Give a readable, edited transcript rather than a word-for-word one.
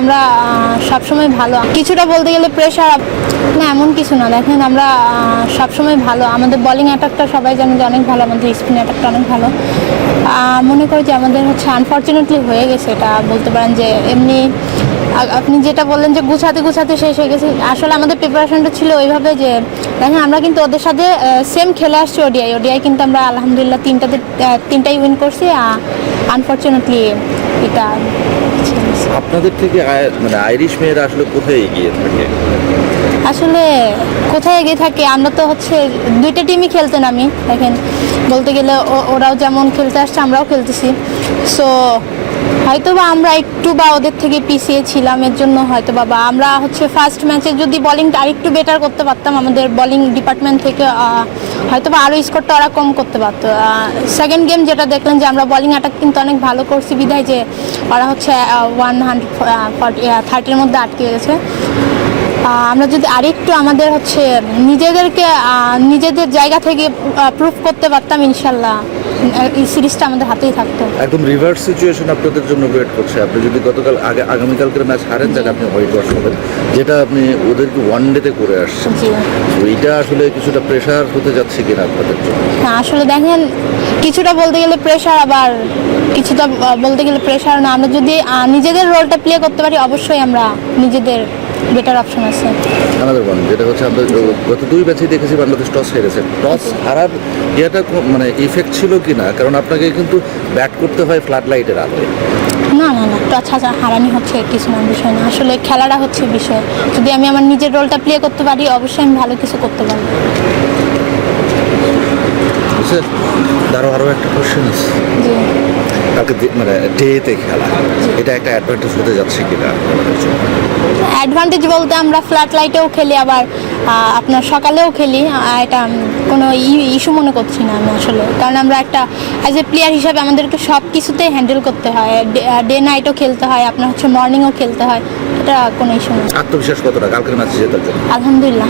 আমরা সবসময় ভালো, কিছুটা বলতে গেলে প্রেশার না, এমন কিছু না। দেখেন আমরা সবসময় ভালো, আমাদের বোলিং অ্যাটাকটা সবাই জানে যে অনেক ভালো, আমাদের স্পিন অ্যাটাকটা অনেক ভালো। মনে করি যে আমাদের হচ্ছে আনফর্চুনেটলি হয়ে গেছে, এটা বলতে পারেন যে এমনি আপনি যেটা বললেন যে গুছাতে গুছাতে শেষ হয়ে গেছে, আসলে আমাদের প্রিপারেশনটা ছিল ওইভাবে যে দেখেন আমরা কিন্তু ওদের সাথে সেম খেলে আসছি ওডিআই কিন্তু আমরা আলহামদুলিল্লাহ তিনটাই উইন করছি। আনফর্চুনেটলি এটা আপনাদের থেকে মানে আইরিশ মেয়েরা আসলে কোথায় এগিয়ে থাকে? আসলে কোথায় এগিয়ে থাকে, আমরা তো হচ্ছে দুইটা টিমই খেলতে নামি। দেখেন বলতে গেলে ওরাও যেমন খেলতে আসছে আমরাও খেলতেছি, সো হয়তো বা আমরা একটু বা ওদের থেকে পিছিয়ে ছিলাম, এর জন্য হয়তো বা আমরা হচ্ছে ফার্স্ট ম্যাচে যদি বোলিংটা আরেকটু বেটার করতে পারতাম, আমাদের বোলিং ডিপার্টমেন্ট থেকে হয়তো বা আরও স্কোরটা ওরা কম করতে পারতো। সেকেন্ড গেম যেটা দেখলেন যে আমরা বোলিং অ্যাটাক কিন্তু অনেক ভালো করছি বিধায় যে ওরা হচ্ছে 130-র মধ্যে আটকে গেছে। আমরা যদি আরেকটু আমাদের হচ্ছে নিজেদের জায়গা থেকে প্রুভ করতে পারতাম, ইনশাল্লাহ এই সিরিজটা আমাদের হাতেই থাকতো। একদম রিভার্স সিচুয়েশন আপনাদের জন্য ওয়েট করছে। আপনি যদি আগামীকালকের ম্যাচ হারেন তাহলে আপনি হোয়াইট ওয়াশ হবেন, যেটা আপনি ওদেরকে ওয়ান ডেতে করে আসছেন। তো এইটা আসলে কিছুটা প্রেশার হতে যাচ্ছে কিনা আপনাদের জন্য? হ্যাঁ, আসলে দেখেন কিছুটা বলতে গেলে প্রেশার, আবার কিছুটা বলতে গেলে প্রেশার না। আমরা যদি নিজেদের রোলটা প্লে করতে পারি, অবশ্যই আমরা নিজেদের বেটার অপশন আছে। আমাদের যেটা হচ্ছে আমরা গত দুই ম্যাচেই দেখেছি বাংলাদেশ টস হেরেছে। টস হারার ইয়েটা মানে ইফেক্ট ছিল কি না? কারণ আপনাকে কিন্তু ব্যাট করতে হয় ফ্লাড লাইটের আলোয়। না না না, টস হারানি হচ্ছে কিছু না, বিষয় না। আসলে খেলাটা হচ্ছে বিষয়, যদি আমি আমার নিজের রোলটা প্লে করতে পারি, অবশ্যই আমি ভালো কিছু করতে পারবো। আরও একটা কোশ্চেন আছে, জি, কালকে মানে ডেতে খেলা, এটা একটা অ্যাডভান্টেজ হতে যাচ্ছে কিনা? অ্যাডভান্টেজ বলতে আমরা ফ্ল্যাট লাইটেও খেলি, আবার আপনার সকালেও খেলি, এটা কোনো ইস্যু মনে করছি না আমি আসলে। কারণ আমরা একটা অ্যাজ এ প্লেয়ার হিসাবে আমাদেরকে সব কিছুতেই হ্যান্ডেল করতে হয়, ডে নাইটও খেলতে হয়, আপনার হচ্ছে মর্নিংও খেলতে হয়, এটা কোনো ইস্যু না। আত্মবিশ্বাস কতটা কালকের ম্যাচে জেতার জন্য? আলহামদুলিল্লাহ।